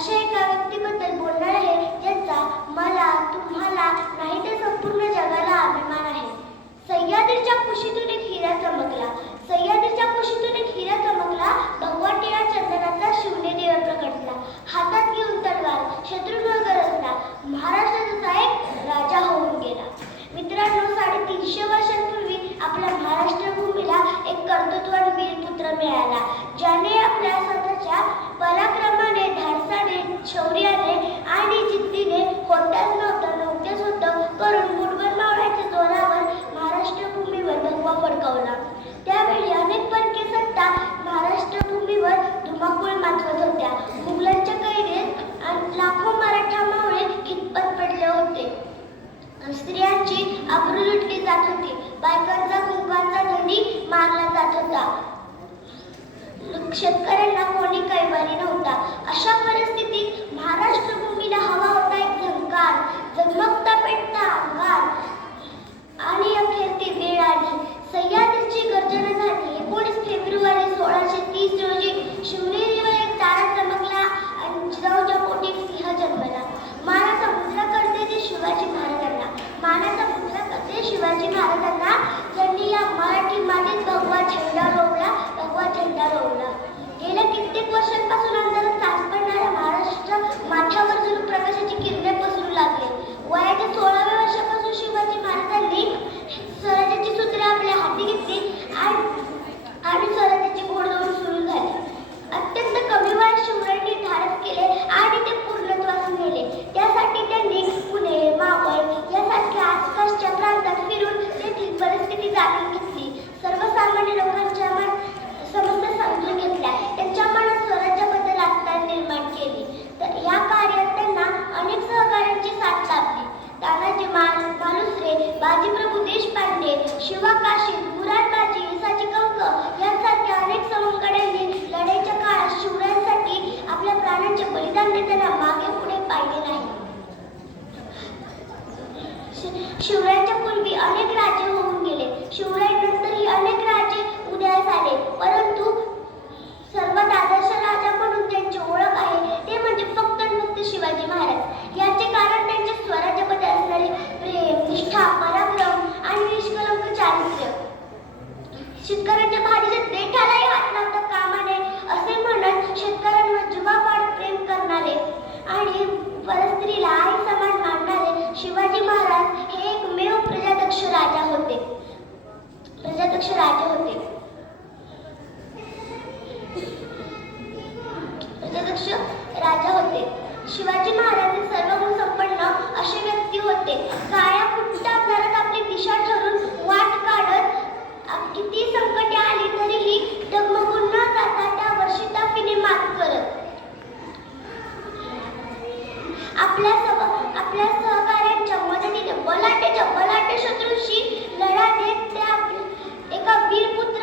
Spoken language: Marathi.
अशा एका व्यक्तीबद्दल बोलणार आहे ज्याचा मला, तुम्हाला नाही तर संपूर्ण जगाला अभिमान आहे. सह्याद्रीच्या कुशीतून एक हिरा चमकला. सह्याद्रीच्या कुशीतून एक हिरा चमकला. भगवा टिळा चंदनाचा शिवने दिवा प्रकटला. हातात घेऊन तलवार शत्रूंवर गरजला. महाराष्ट्राचा एक राजा होऊन गेला. मित्रांनो, 350 वर्षांपूर्वी आपल्या महाराष्ट्र भूमीला एक कर्तृत्ववान वीर पुत्र मिळाला, ज्याने आपल्या स्वतःच्या पराक्रमाने, धाडसाने, शौर्याने आणि जिद्दीने नव्हत्याच होतं करून मुठभर मावळ्याच्या जोरावर महाराष्ट्र भूमीवर भगवा फडकवला. त्यावेळी अनेक परकीय सत्ता महाराष्ट्र भूमीवर धुमाकूळ माजवत होत्या. मुघलांच्या कैदेत लाखो मराठा मावळे खितपत पडले होते. स्त्रियांची आबरू लुटली जात होती. बायकांचा कुंकांचा धनी मारला जात होता. शेतकऱ्यांना कोणी कैवारी नव्हता. अशा परिस्थितीत महाराष्ट्र भूमीला हवा होता एक झंकार, झगमगता पेटता अंगार. आणि अखेर ती वेळ आली. सह्याद्रीची गर्जना झाली. 19 फेब्रुवारी 1630 रोजी शिवनेरीवर एक तारा चमकला आणि जिजाऊच्या पोटी एक सिंह जन्मला. मानाचा मुद्रा करते ते शिवाजी महाराजांना. मानाचा मुद्रा करते शिवाजी महाराजांना, ज्यांनी या मराठी मातीत भगवा झेंडा रोवला. गेल्या कित्येक वर्षांपासून अंधारात साज पडणाऱ्या महाराष्ट्र माथ्यावर जणू प्रकाशाची किरणे पसरू लागले. वयाच्या 16व्या वर्षापासून शिवाजी महाराजांनी स्वराज्याची सूत्रे आपल्या हाती घेतली आणि स्वराज्याची घोडदौड सुरू झाली. अत्यंत कमी वयात शिवरायांनी धाडस केले आणि ते पूर्णत्वास नेले. त्यासाठी त्यांनी पुणे, मावळ यासारख्या आसपासच्या प्रांतात फिरून तेथील परिस्थिती जाणून घेतली. सर्वसामान्य लोकांच्या समस्या समजून घेतल्या. त्यांच्या मनात स्वराज्याबद्दल आस्था निर्माण केली. तर या कार्यात त्यांना अनेक सहकाऱ्यांची साथ लाभली. तानाजी मालुसरे, बाजीप्रभू देशपांडे, शिवा काशीद, मुरादबाजी, इसाजी कंक यांसारख्या अनेक सवंगड्यांनी लढाईच्या काळात शिवरायांसाठी आपल्या प्राणांचे बलिदान देताना मागे पुढे पाहिले नाही. शिवरायांच्या पूर्वी अनेक राजे होऊन गेले. शिवरायांनंतरही अनेक राजे उदयास आले, परंतु सर्वात आदर्श राजा म्हणून त्यांची ओळख आहे ते म्हणजे फक्त शिवाजी महाराज. याचे कारण त्यांच्या स्वराज्याबद्दल असणारे प्रेम, निष्ठा, पराक्रम आणि निष्कलंक चारित्र्य. शेतकऱ्यांच्या भाजीच्या देठालाही हात लावता कामा नये असे म्हणत शेतकऱ्यांवर जीवापाड प्रेम करणारे आणि परस्त्रीला आई समान मानणारे शिवाजी महाराज हे एकमेव प्रजादक्ष राजा होते. शिवाजी महाराज हे सर्वगुण संपन्न असे व्यक्ती होते. काळ्या कुट्ट अंधारात आपली दिशा ठरून वाट काढत किती संकटे आली तरीही डगमगून न जाता त्यावर शिताफीने मात करत आपल्या सहकाऱ्यांच्या मदतीने बलाढ्य शत्रूंशी लढा देत त्या एका वीर पुत्र